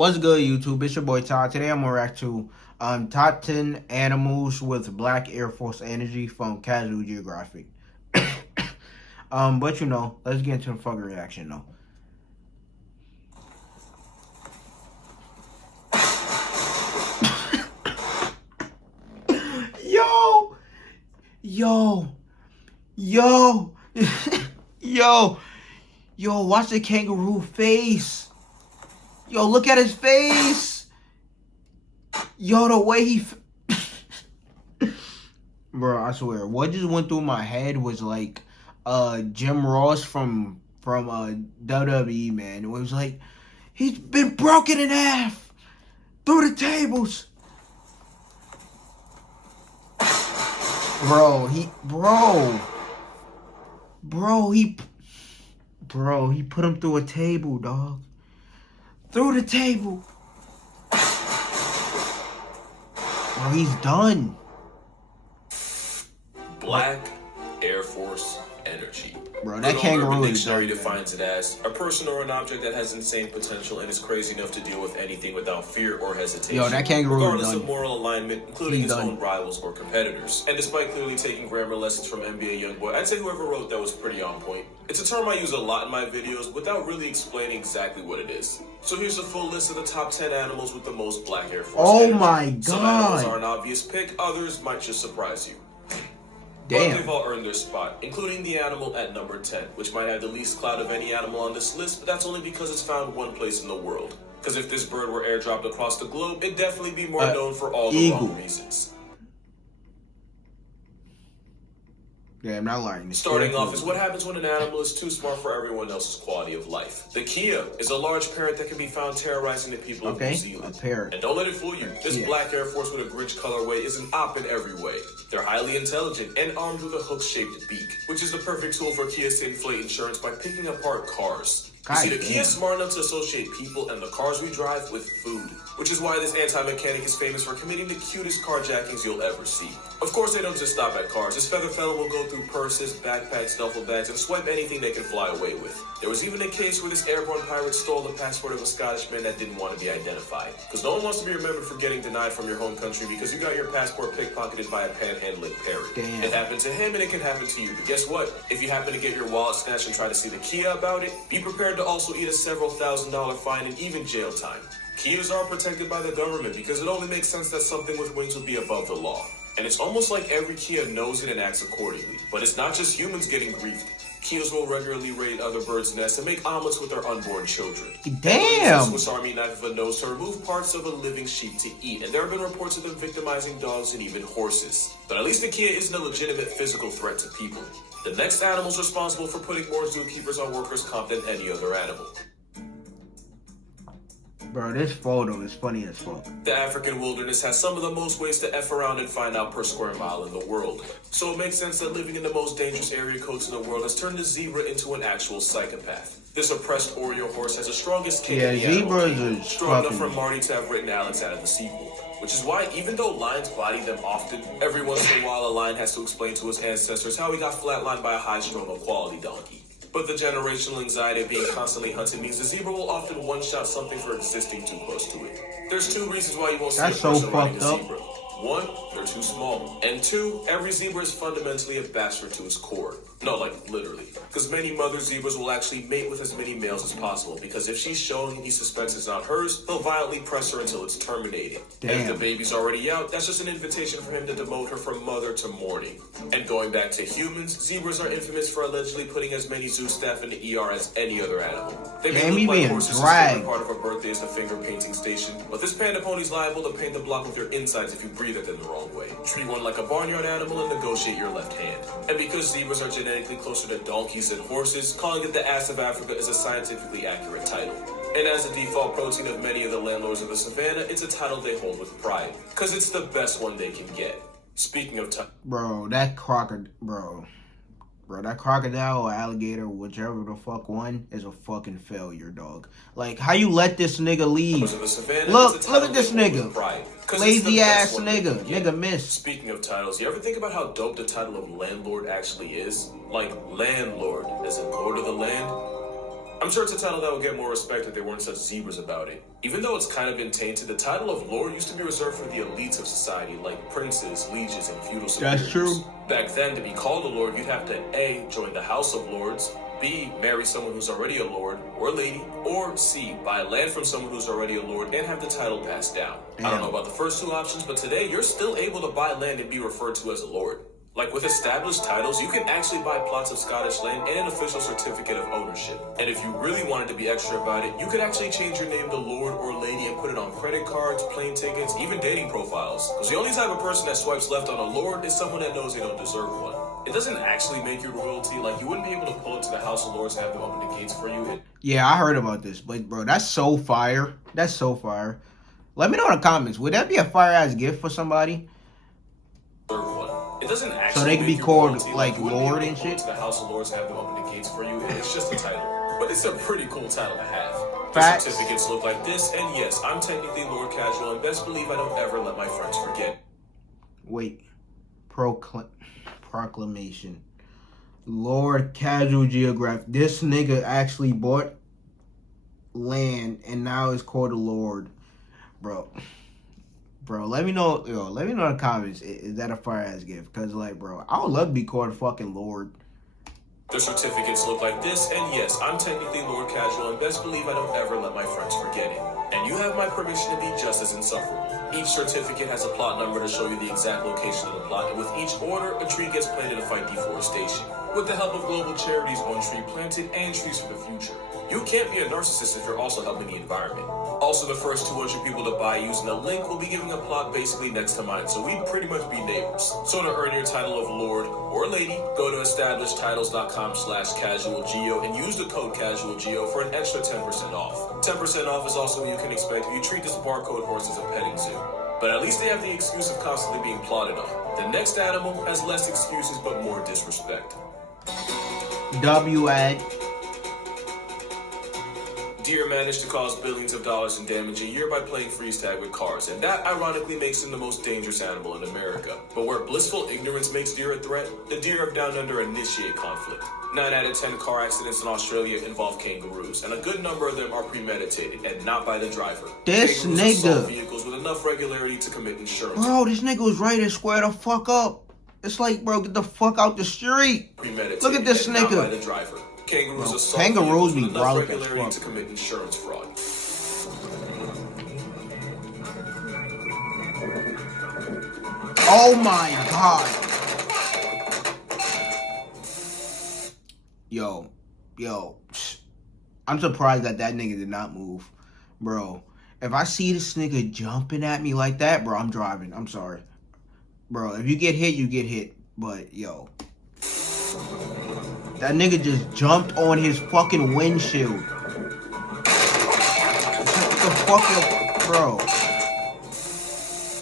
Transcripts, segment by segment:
What's good, YouTube? It's your boy Todd. Today I'm gonna react to top 10 animals with black Air Force energy from Casual Geographic. But let's get into the fucking reaction though. Yo, yo, yo, yo, watch the kangaroo face. Yo, look at his face. Yo, the way he... Bro, I swear, what just went through my head was like Jim Ross from WWE, man. It was like, he's been broken in half through the tables. Bro, he put him through a table, dog. Through the table. Bro, he's done. Black Air Force energy. Bro, that kangaroo is dictionary defines it as a person or an object that has insane potential and is crazy enough to deal with anything without fear or hesitation. Yo, that kangaroo regardless of moral alignment, including its own rivals or competitors. And despite clearly taking grammar lessons from NBA YoungBoy, I'd say whoever wrote that was pretty on point. It's a term I use a lot in my videos without really explaining exactly what it is. So here's a full list of the top 10 animals with the most black Air Force energy. My God. Some animals are an obvious pick, others might just surprise you. Damn. But they've all earned their spot, including the animal at number 10, which might have the least clout of any animal on this list, but that's only because it's found one place in the world. Because if this bird were airdropped across the globe, it'd definitely be more known for all the wrong reasons. Yeah, I'm not lying. Starting off is what happens when an animal is too smart for everyone else's quality of life. The Kia is a large parrot that can be found terrorizing the people of New Zealand. A parrot. And don't let it fool you. This black Air Force with a Grinch colorway is an op in every way. They're highly intelligent and armed with a hook-shaped beak, which is the perfect tool for Kias to inflate insurance by picking apart cars. You see, the Kia is smart enough to associate people and the cars we drive with food, which is why this anti-mechanic is famous for committing the cutest carjackings you'll ever see. Of course, they don't just stop at cars. This feather fella will go through purses, backpacks, duffel bags, and swipe anything they can fly away with. There was even a case where this airborne pirate stole the passport of a Scottish man that didn't want to be identified. Because no one wants to be remembered for getting denied from your home country because you got your passport pickpocketed by a panhandling parrot. Damn. It happened to him and it can happen to you. But guess what? If you happen to get your wallet snatched and try to see the Kia about it, be prepared to also eat a several $1,000 fine and even jail time. Kias are protected by the government because it only makes sense that something with wings will be above the law. And it's almost like every Kia knows it and acts accordingly. But it's not just humans getting griefed. Kias will regularly raid other birds' nests and make omelets with their unborn children. Damn! A Swiss Army knife of a nose to remove parts of a living sheep to eat, and there have been reports of them victimizing dogs and even horses. But at least the Kia isn't a legitimate physical threat to people. The next animal's responsible for putting more zookeepers on workers' comp than any other animal. Bro, this photo is funny as fuck. The African wilderness has some of the most ways to F around and find out per square mile in the world. So it makes sense that living in the most dangerous area codes in the world has turned the zebra into an actual psychopath. This oppressed Oreo horse has the strongest kick in the zebras are strong enough for Marty to have written Alex out of the sequel. Which is why, even though lions body them often, every once in a while a lion has to explain to his ancestors how he got flatlined by a high-strung quality donkey. But the generational anxiety of being constantly hunted means the zebra will often one-shot something for existing too close to it. There's two reasons why you won't see a person riding a zebra. One, they're too small. And two, every zebra is fundamentally a bastard to its core. No, like, literally. Because many mother zebras will actually mate with as many males as possible, because if she's showing and he suspects it's not hers, they'll violently press her until it's terminated. Damn. And if the baby's already out, that's just an invitation for him to demote her from mother to mourning. And going back to humans, zebras are infamous for allegedly putting as many zoo staff in the ER as any other animal. They may look like horses whose favorite part of a birthday is the finger painting station, but this panda pony's liable to paint the block with your insides if you breathe it in the wrong way. Treat one like a barnyard animal and negotiate your left hand. And because zebras are genetically closer to donkeys than horses, calling it the ass of Africa is a scientifically accurate title. And as the default protein of many of the landlords of the savannah, it's a title they hold with pride, because it's the best one they can get. Speaking of that crocodile or alligator, whichever the fuck one, is a fucking failure, dog. Like, how you let this nigga leave? Look at this nigga. Lazy ass nigga. Nigga missed. Speaking of titles, you ever think about how dope the title of landlord actually is? Like landlord, as in lord of the land? I'm sure it's a title that would get more respect if there weren't such zebras about it. Even though it's kind of been tainted, the title of Lord used to be reserved for the elites of society, like princes, lieges, and feudal superiors. That's true. Back then, to be called a lord, you'd have to A, join the House of Lords, B, marry someone who's already a lord or lady, or C, buy land from someone who's already a lord and have the title passed down. Damn. I don't know about the first two options, but today you're still able to buy land and be referred to as a lord. Like with established titles, you can actually buy plots of Scottish land and an official certificate of ownership. And if you really wanted to be extra about it, you could actually change your name to Lord or Lady and put it on credit cards, plane tickets, even dating profiles. Because the only type of person that swipes left on a lord is someone that knows they don't deserve one. It doesn't actually make you royalty. Like, you wouldn't be able to pull it to the House of Lords and have them open the gates for you. Yeah, I heard about this, but bro, that's so fire. That's so fire. Let me know in the comments. Would that be a fire-ass gift for somebody? It doesn't actually so they can be called royalty. like Lord and shit. To the House of Lords, have them open the gates for you. And it's just a title, but it's a pretty cool title to have. Facts. The certificates look like this, and yes, I'm technically Lord Casual, and best believe I don't ever let my friends forget. Wait, proclamation. Lord Casual Geograph. This nigga actually bought land and now it's called a lord, bro. Bro, let me know. Let me know in the comments. Is that a fire ass gift? Cause like, bro, I would love to be called a fucking lord. The certificates look like this, and yes, I'm technically Lord Casual, and best believe I don't ever let my friends forget it. And you have my permission to be just as insufferable. Each certificate has a plot number to show you the exact location of the plot, and with each order, a tree gets planted to fight deforestation. With the help of global charities, one tree planted and trees for the future. You can't be a narcissist if you're also helping the environment. Also, the first 200 people to buy using the link will be giving a plot basically next to mine, so we'd pretty much be neighbors. So to earn your title of Lord or Lady, go to establishedtitles.com/casualgeo and use the code casualgeo for an extra 10% off. 10% off is also what you can expect if you treat this barcode horse as a petting zoo. But at least they have the excuse of constantly being plotted on. The next animal has less excuses but more disrespect. W-ad. Deer managed to cause billions of dollars in damage a year by playing freeze tag with cars, and that ironically makes them the most dangerous animal in America. But where blissful ignorance makes deer a threat, the deer of down under initiate conflict. 9 out of 10 car accidents in Australia involve kangaroos, and a good number of them are premeditated and not by the driver. This kangaroos nigga. assault vehicles with enough regularity to commit insurance. Bro, this nigga was ready to square the fuck up. It's like, bro, get the fuck out the street. Look at this nigga. Not by the driver. Kangaroos assault kangaroos be with enough brolic as regularity fuck to commit insurance fraud. Oh my god. Yo. I'm surprised that nigga did not move. Bro, if I see this nigga jumping at me like that, bro, I'm driving. I'm sorry. Bro, if you get hit, you get hit. But, yo. That nigga just jumped on his fucking windshield. Shut the fuck up, bro.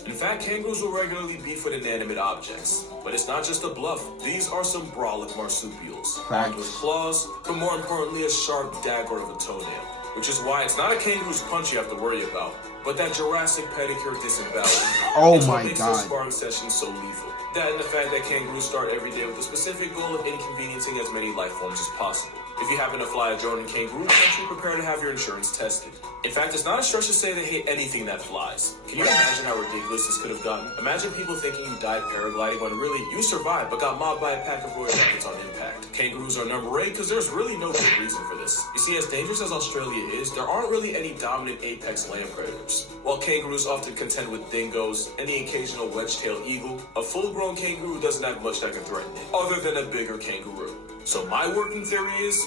In fact, kangaroos will regularly beef with inanimate objects. But it's not just a bluff. These are some brolic marsupials. Armed with claws, but more importantly, a sharp dagger of a toenail. Which is why it's not a kangaroo's punch you have to worry about, but that Jurassic pedicure disembowelment. Oh my makes god. Those sparring sessions so lethal. That and the fact that kangaroos start every day with the specific goal of inconveniencing as many life forms as possible. If you happen to fly a drone in kangaroo country, prepare to have your insurance tested. In fact, it's not a stretch to say they hate anything that flies. Can you imagine how ridiculous this could have gotten? Imagine people thinking you died paragliding when really you survived but got mobbed by a pack of royal rabbits on impact. Kangaroos are number 8 because there's really no good reason for this. You see, as dangerous as Australia is, there aren't really any dominant apex land predators. While kangaroos often contend with dingoes and the occasional wedge-tailed eagle, a full-grown kangaroo doesn't have much that can threaten it, other than a bigger kangaroo. So my working theory is,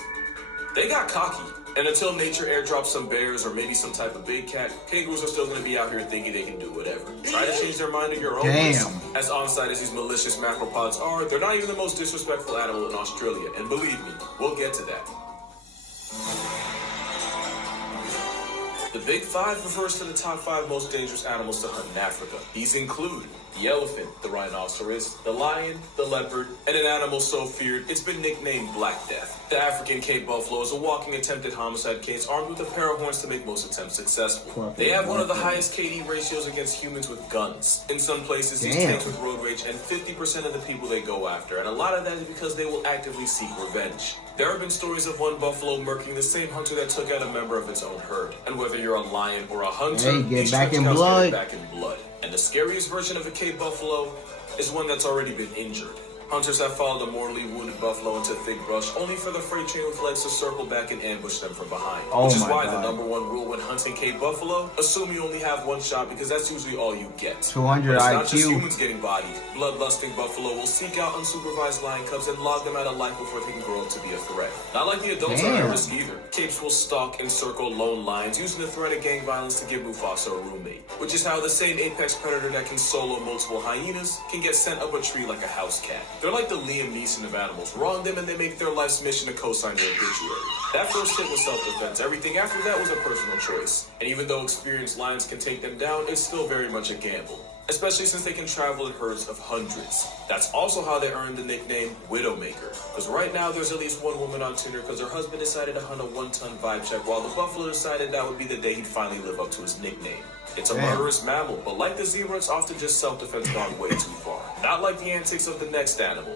they got cocky. And until nature airdrops some bears or maybe some type of big cat, kangaroos are still going to be out here thinking they can do whatever. Try to change their mind at your own risk. As on-site as these malicious macropods are, they're not even the most disrespectful animal in Australia. And believe me, we'll get to that. The Big Five refers to the top 5 most dangerous animals to hunt in Africa. These include the elephant, the rhinoceros, the lion, the leopard, and an animal so feared it's been nicknamed Black Death. The African Cape buffalo is a walking attempted homicide case armed with a pair of horns to make most attempts successful. They have one of the highest KD ratios against humans with guns. In some places, these tanks with road rage and 50% of the people they go after, and a lot of that is because they will actively seek revenge. There have been stories of one buffalo murking the same hunter that took out a member of its own herd. And whether you're a lion or a hunter, get back in blood. And the scariest version of a Cape buffalo is one that's already been injured. Hunters have followed a mortally wounded buffalo into thick brush, only for the freight train with legs to circle back and ambush them from behind. Which is why the #1 rule when hunting Cape buffalo, assume you only have one shot because that's usually all you get. 200 but it's IQ. not just humans getting bodied. Bloodlusting buffalo will seek out unsupervised lion cubs and log them out of life before they can grow up to be a threat. Not like the adults are at risk either. Capes will stalk and circle lone lions, using the threat of gang violence to give Mufasa a roommate. Which is how the same apex predator that can solo multiple hyenas can get sent up a tree like a house cat. They're like the Liam Neeson of animals. Wrong them and they make their life's mission to co-sign your obituary. That first hit was self-defense. Everything after that was a personal choice. And even though experienced lions can take them down, it's still very much a gamble. Especially since they can travel in herds of hundreds. That's also how they earned the nickname Widowmaker. Because right now there's at least one woman on Tinder because her husband decided to hunt a 1-ton vibe check while the buffalo decided that would be the day he'd finally live up to his nickname. It's a murderous mammal, but like the zebra, it's often just self-defense gone way too far. Not like the antics of the next animal.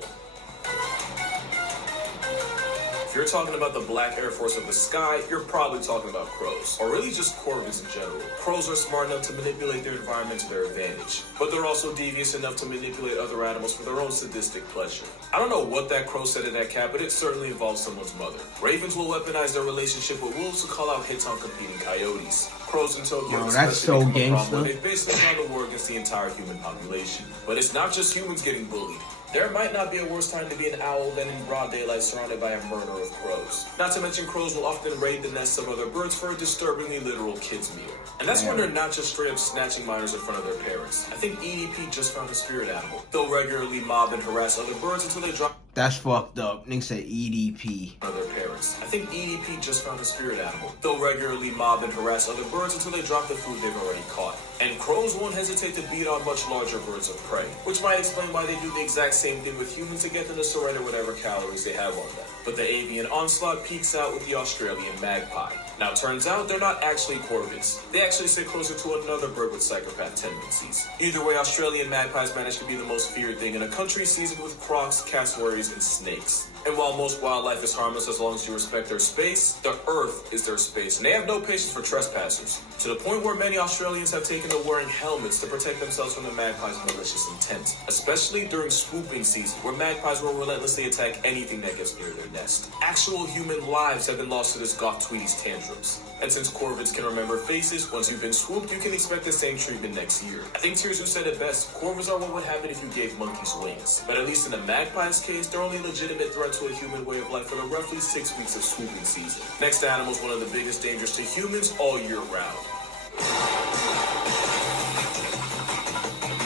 If you're talking about the Black Air Force of the sky, you're probably talking about crows, or really just corvids in general. Crows are smart enough to manipulate their environment to their advantage, but they're also devious enough to manipulate other animals for their own sadistic pleasure. I don't know what that crow said in that cat, but it certainly involves someone's mother. Ravens will weaponize their relationship with wolves to call out hits on competing coyotes. Crows in Tokyo, that's so gangster. They've basically gone to war against the entire human population. But it's not just humans getting bullied. There might not be a worse time to be an owl than in broad daylight surrounded by a murder of crows. Not to mention crows will often raid the nests of other birds for a disturbingly literal kids meal. And that's when they're not just straight up snatching minors in front of their parents. I think EDP just found a spirit animal. They'll regularly mob and harass other birds until they drop. That's fucked up. Nigga said EDP. Their parents. I think EDP just found a spirit animal. They'll regularly mob and harass other birds until they drop the food they've already caught. And crows won't hesitate to beat on much larger birds of prey, which might explain why they do the exact same thing with humans to get them to surrender whatever calories they have on them. But the avian onslaught peaks out with the Australian magpie. Now, turns out they're not actually corvids. They actually sit closer to another bird with psychopath tendencies. Either way, Australian magpies manage to be the most feared thing in a country seasoned with crocs, cassowaries, and snakes. And while most wildlife is harmless as long as you respect their space, the earth is their space, and they have no patience for trespassers. To the point where many Australians have taken to wearing helmets to protect themselves from the magpie's malicious intent. Especially during swooping season, where magpies will relentlessly attack anything that gets near their nest. Actual human lives have been lost to this goth Tweety's tantrums. And since corvids can remember faces, once you've been swooped, you can expect the same treatment next year. I think Tirzu said it best, corvids are what would happen if you gave monkeys wings. But at least in the magpie's case, they're only a legitimate threat to a human way of life for the roughly 6 weeks of swooping season. Next animal is one of the biggest dangers to humans all year round.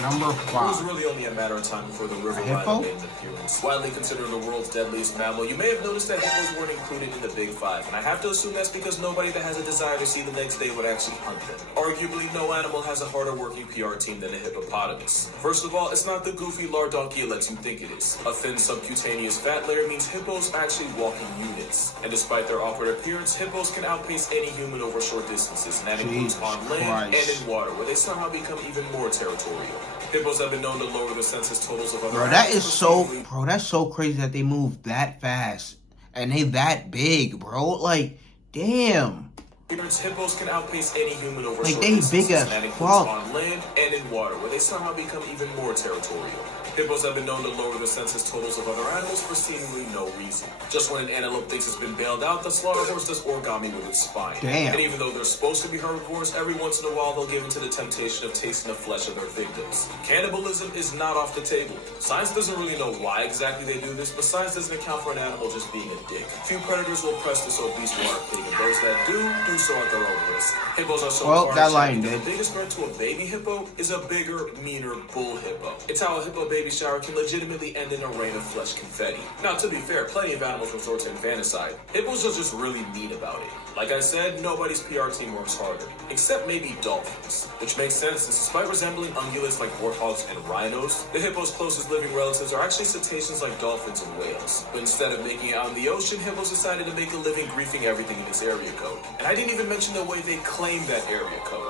Number 5. It was really only a matter of time before the river lion made an appearance. Widely considered the world's deadliest mammal, you may have noticed that hippos weren't included in the Big Five, and I have to assume that's because nobody that has a desire to see the next day would actually hunt them. Arguably, no animal has a harder working PR team than a hippopotamus. First of all, it's not the goofy lard donkey it lets you think it is. A thin subcutaneous fat layer means hippos are actually walking units. And despite their awkward appearance, hippos can outpace any human over short distances, and that includes on land and in water, where they somehow become even more territorial. Hippos have been known to lower the census totals of other Bro, that's so crazy that they move that fast. And they that big, bro. Like, damn. Hippos can outpace any human over like short they distances, big as and that includes fuck. on land and in water, where they somehow become even more territorial. Hippos have been known to lower the census totals of other animals for seemingly no reason. Just when an antelope thinks it's been bailed out, the slaughter horse does origami with its spine. Damn. And even though they're supposed to be herbivores, every once in a while they'll give into the temptation of tasting the flesh of their victims. Cannibalism is not off the table. Science doesn't really know why exactly they do this, but science doesn't account for an animal just being a dick. Few predators will press this obese water pig, and those that do so at their own risk. Hippos are so that line the did. biggest threat to a baby hippo is is a bigger, meaner bull hippo. It's how a hippo baby shower can legitimately end in a rain of flesh confetti. Now, to be fair, plenty of animals resort to infanticide. Hippos are just really mean about it. Like I said, nobody's PR team works harder. Except maybe dolphins. Which makes sense, since despite resembling ungulates like warthogs and rhinos, the hippo's closest living relatives are actually cetaceans like dolphins and whales. But instead of making it out in the ocean, hippos decided to make a living griefing everything in this area code. And I didn't even mention the way they claim that area code.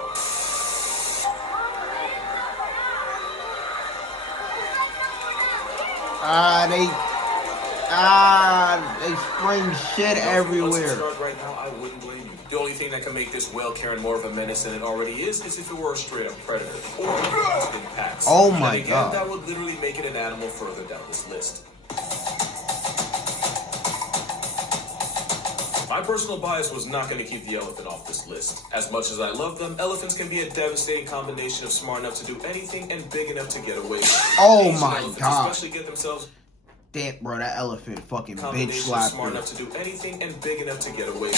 They spring shit everywhere. Right now, I wouldn't blame you. The only thing that can make this whale Karen more of a menace than it already is if it were a straight-up predator or in packs. Oh my god! That would literally make it an animal further down this list. My personal bias was not going to keep the elephant off this list. As much as I love them, elephants can be a devastating combination of smart enough to do anything and big enough to get away. Oh my god! Especially get themselves. Damn, bro, that elephant fucking bitch slapped smart her. enough to do anything and big enough to get away.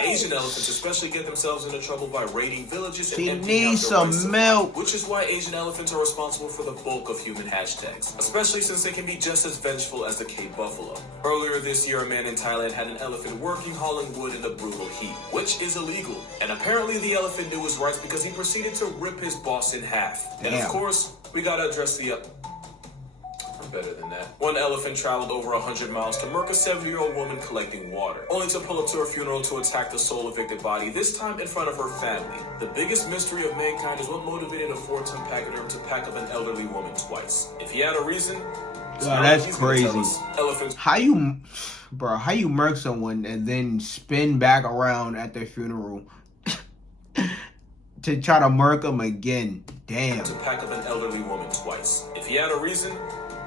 Asian elephants especially get themselves into trouble by raiding villages and emptying out their some milk. Which is why Asian elephants are responsible for the bulk of human hashtags, especially since they can be just as vengeful as the Cape buffalo. Earlier this year, a man in Thailand had an elephant working hauling wood in the brutal heat, which is illegal. And apparently the elephant knew his rights because he proceeded to rip his boss in half. Damn. And of course, we gotta address the better than that. One elephant traveled over 100 miles to murk a 70-year-old woman collecting water, only to pull up to her funeral to attack the soul evicted body, this time in front of her family. The biggest mystery of mankind is what motivated a 4-ton pachyderm to pack up an elderly woman twice. If he had a reason, that's crazy. Elephants. How you murk someone and then spin back around at their funeral to try to murk them again? Damn. To pack up an elderly woman twice. If he had a reason,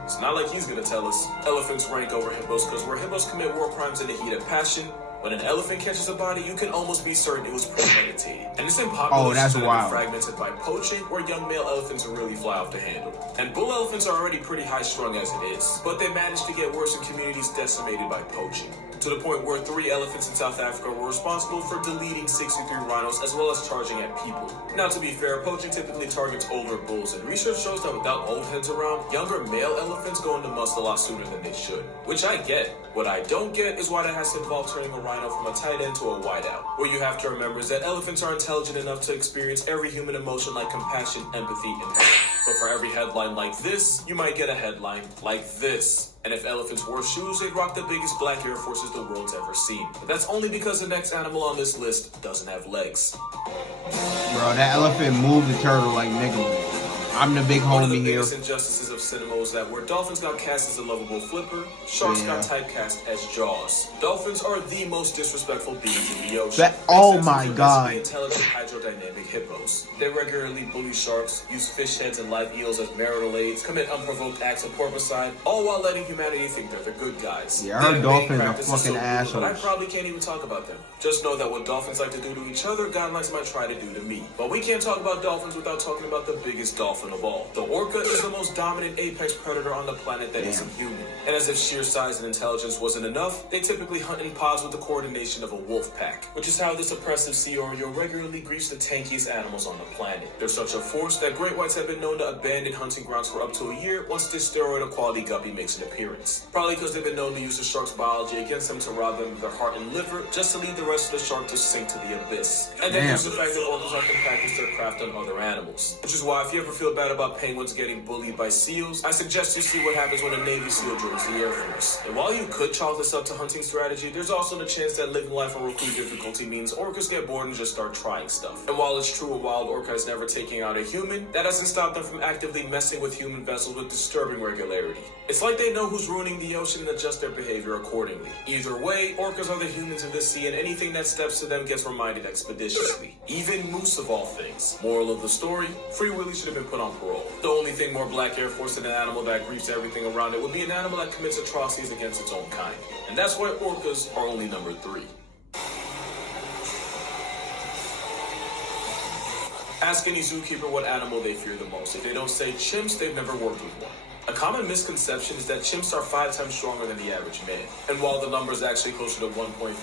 it's not like he's gonna tell us. Elephants rank over hippos because where hippos commit war crimes in the heat of passion, when an elephant catches a body, you can almost be certain it was premeditated. And it's impossible to be fragmented by poaching, where young male elephants really fly off the handle. And bull elephants are already pretty high-strung as it is, but they managed to get worse in communities decimated by poaching. To the point where 3 elephants in South Africa were responsible for deleting 63 rhinos as well as charging at people. Now, to be fair, poaching typically targets older bulls, and research shows that without old heads around, younger male elephants go into must a lot sooner than they should. Which I get. What I don't get is why that has to involve turning a rhino from a tight end to a wideout. What you have to remember is that elephants are intelligent enough to experience every human emotion like compassion, empathy, and hurt. But for every headline like this, you might get a headline like this. And if elephants wore shoes, they'd rock the biggest black Air Forces the world's ever seen. But that's only because the next animal on this list doesn't have legs. Bro, that elephant moved the turtle like nigga. I'm the big homie here. One of the biggest injustices of cinema is that where dolphins got cast as a lovable flipper, sharks got typecast as Jaws. Dolphins are the most disrespectful beings in the ocean. Oh my god. Intelligent hydrodynamic hippos. They regularly bully sharks, use fish heads and live eels as marital aids, commit unprovoked acts of porpoising, all while letting humanity think they're the good guys. Yeah, our dolphins are fucking assholes. But I probably can't even talk about them. Just know that what dolphins like to do to each other, godlines might try to do to me. But we can't talk about dolphins without talking about the biggest dolphin of all. The orca is the most dominant apex predator on the planet that isn't human. And as if sheer size and intelligence wasn't enough, they typically hunt in pods with the coordination of a wolf pack, which is how this oppressive sea oriole regularly griefs the tankiest animals on the planet. They're such a force that great whites have been known to abandon hunting grounds for up to a year once this steroid quality guppy makes an appearance. Probably because they've been known to use the shark's biology against them to rob them of their heart and liver, just to lead the rest of the shark to sink to the abyss. And then there's the fact that orcas often practice their craft on other animals. Which is why if you ever feel bad about penguins getting bullied by seals, I suggest you see what happens when a Navy SEAL joins the Air Force. And while you could chalk this up to hunting strategy, there's also the chance that living life on Roku difficulty means orcas get bored and just start trying stuff. And while it's true a wild orca is never taking out a human, that doesn't stop them from actively messing with human vessels with disturbing regularity. It's like they know who's ruining the ocean and adjust their behavior accordingly. Either way, orcas are the humans in the sea, and anything that steps to them gets reminded expeditiously. Even moose of all things. Moral of the story, Free Willy should have been put on parole. The only thing more black Air Force than an animal that griefs everything around it would be an animal that commits atrocities against its own kind. And that's why orcas are only number 3. Ask any zookeeper what animal they fear the most. If they don't say chimps, they've never worked with one. A common misconception is that chimps are 5 times stronger than the average man. And while the number is actually closer to 1.5,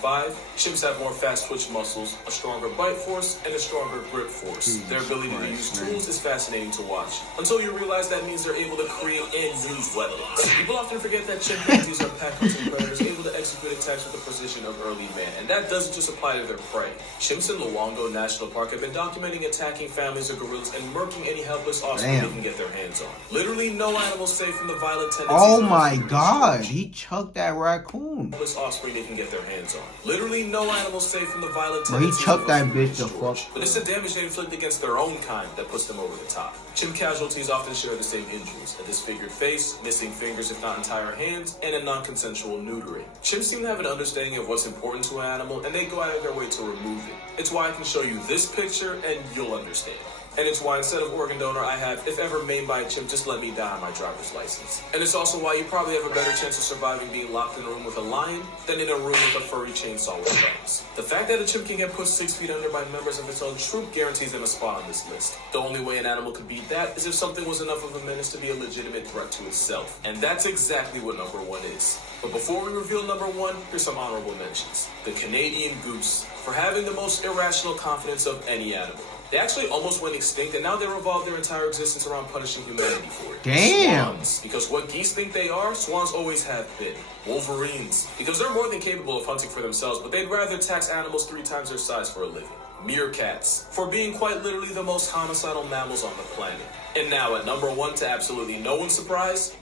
chimps have more fast twitch muscles, a stronger bite force, and a stronger grip force. Their ability to use tools is fascinating to watch, until you realize that means they're able to create and use weapons. People often forget that chimpanzees are pack hunting predators able to execute attacks with the precision of early man, and that doesn't just apply to their prey. Chimps in Luongo National Park have been documenting attacking families of gorillas and murking any helpless offspring they can get their hands on. Literally no animal safe from the violent tendencies. Oh my god, he chucked that raccoon. Offspring they can get their hands on. Literally no animal safe from the violent tendencies. He chucked that bitch the fuck. But it's the damage they inflict against their own kind that puts them over the top. Chimp casualties often share the same injuries: a disfigured face, missing fingers if not entire hands, and a non-consensual neutering. Chimps seem to have an understanding of what's important to an animal, and they go out of their way to remove it. It's why I can show you this picture and you'll understand. And it's why instead of organ donor, I have, if ever maimed by a chimp, just let me die on my driver's license. And it's also why you probably have a better chance of surviving being locked in a room with a lion than in a room with a furry chainsaw with thumbs. The fact that a chimp can get pushed 6 feet under by members of its own troop guarantees them a spot on this list. The only way an animal could beat that is if something was enough of a menace to be a legitimate threat to itself. And that's exactly what number 1 is. But before we reveal number 1, here's some honorable mentions. The Canadian goose, for having the most irrational confidence of any animal. They actually almost went extinct, and now they revolve their entire existence around punishing humanity for it. Damn! Swans, because what geese think they are, swans always have been. Wolverines, because they're more than capable of hunting for themselves, but they'd rather tax animals 3 times their size for a living. Meerkats, for being quite literally the most homicidal mammals on the planet. And now at number 1, to absolutely no one's surprise,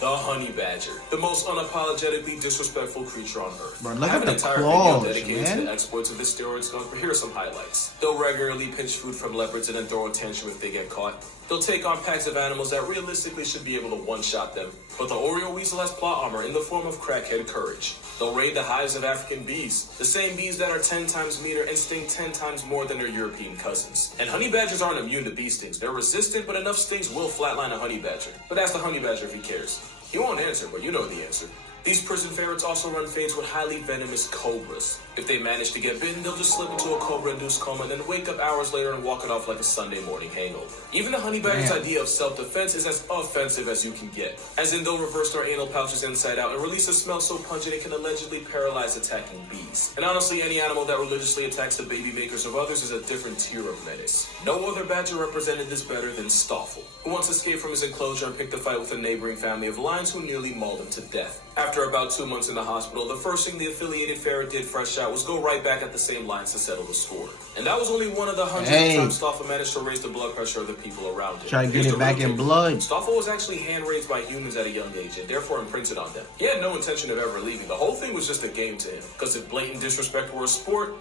the honey badger, the most unapologetically disrespectful creature on Earth. Bro, look I have at an the entire claws, video dedicated man. to the exploits of this steroid skunk, but here are some highlights. They'll regularly pinch food from leopards and then throw a tantrum if they get caught. They'll take on packs of animals that realistically should be able to one-shot them. But the Oreo weasel has plot armor in the form of crackhead courage. They'll raid the hives of African bees, the same bees that are 10 times meaner and sting 10 times more than their European cousins. And honey badgers aren't immune to bee stings. They're resistant, but enough stings will flatline a honey badger. But ask the honey badger if he cares. He won't answer, but you know the answer. These prison ferrets also run fades with highly venomous cobras. If they manage to get bitten, they'll just slip into a cobra-induced coma and then wake up hours later and walk it off like a Sunday morning hangover. Even the honey badger's idea of self-defense is as offensive as you can get. As in, they'll reverse their anal pouches inside out and release a smell so pungent it can allegedly paralyze attacking bees. And honestly, any animal that religiously attacks the baby makers of others is a different tier of menace. No other badger represented this better than Stoffel, who once escaped from his enclosure and picked a fight with a neighboring family of lions who nearly mauled him to death. After about 2 months in the hospital, the first thing the affiliated ferret did fresh out was go right back at the same lines to settle the score. And that was only one of the hundreds of times Stoffel managed to raise the blood pressure of the people around him. Try to get it back in blood. Stoffel was actually hand-raised by humans at a young age and therefore imprinted on them. He had no intention of ever leaving. The whole thing was just a game to him. Because if blatant disrespect were a sport,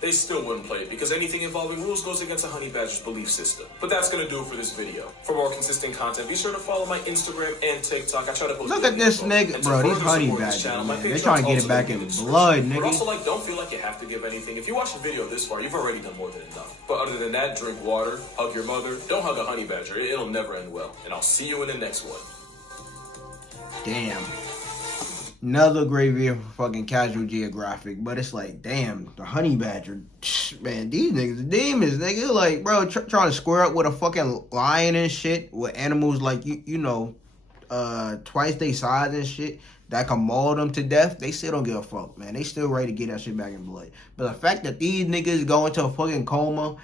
they still wouldn't play it, because anything involving rules goes against a honey badger's belief system. But that's gonna do it for this video. For more consistent content, be sure to follow my Instagram and TikTok. I try to post. Look at this nigga, bro. These honey badgers, man. They're trying to get it back in blood, nigga. But also, like, don't feel like you have to give anything. If you watch the video this far, you've already done more than enough. But other than that, drink water, hug your mother. Don't hug a honey badger. It'll never end well. And I'll see you in the next one. Damn. Another great video for fucking Casual Geographic, but it's like, damn, the honey badger, man, these niggas are demons, nigga. Like, bro, trying to square up with a fucking lion and shit, with animals like, you know, twice their size and shit, that can maul them to death. They still don't give a fuck, man. They still ready to get that shit back in blood. But the fact that these niggas go into a fucking coma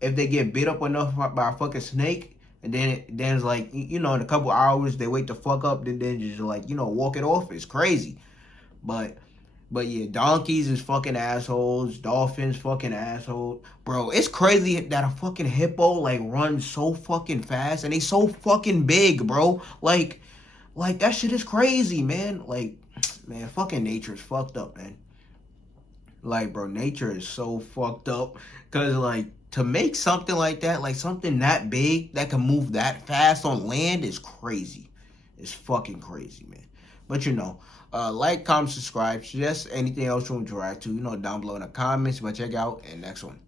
if they get bit up enough by a fucking snake, and then it's like, you know, in a couple hours, they wake the fuck up, then just like, you know, walk it off. It's crazy. But yeah, donkeys is fucking assholes. Dolphins fucking assholes. Bro, it's crazy that a fucking hippo, like, runs so fucking fast, and they so fucking big, bro. Like, that shit is crazy, man. Like, man, fucking nature is fucked up, man. Like, bro, nature is so fucked up. Because, like, to make something like that, like something that big that can move that fast on land is crazy. It's fucking crazy, man. But you know, like, comment, subscribe. Suggest anything else you want to react to, you know, down below in the comments. But check out the next one.